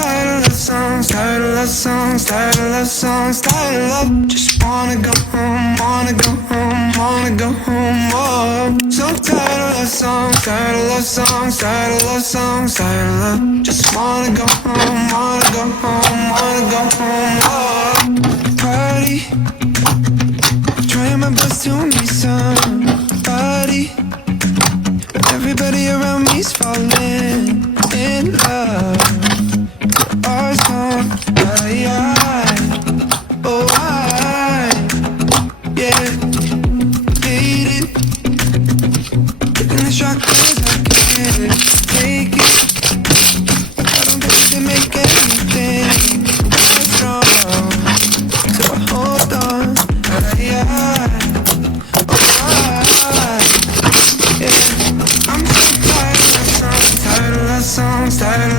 tired of love songs, tired of love songs, tired of love songs, tired of love. Just wanna go home, wanna go home, wanna go home. Oh, so tired of love songs, tired of love songs, tired of love songs, tired of love. Just wanna go home, wanna go home, wanna go home. Oh, party, trying my best to meet somebody, but everybody around me's falling in love. Our song, oh yeah, faded, taking the shock 'cause I can't take it. I don't think to make anything strong, so I hold on, yeah. I'm so tired of love songs, tired of love songs, tired of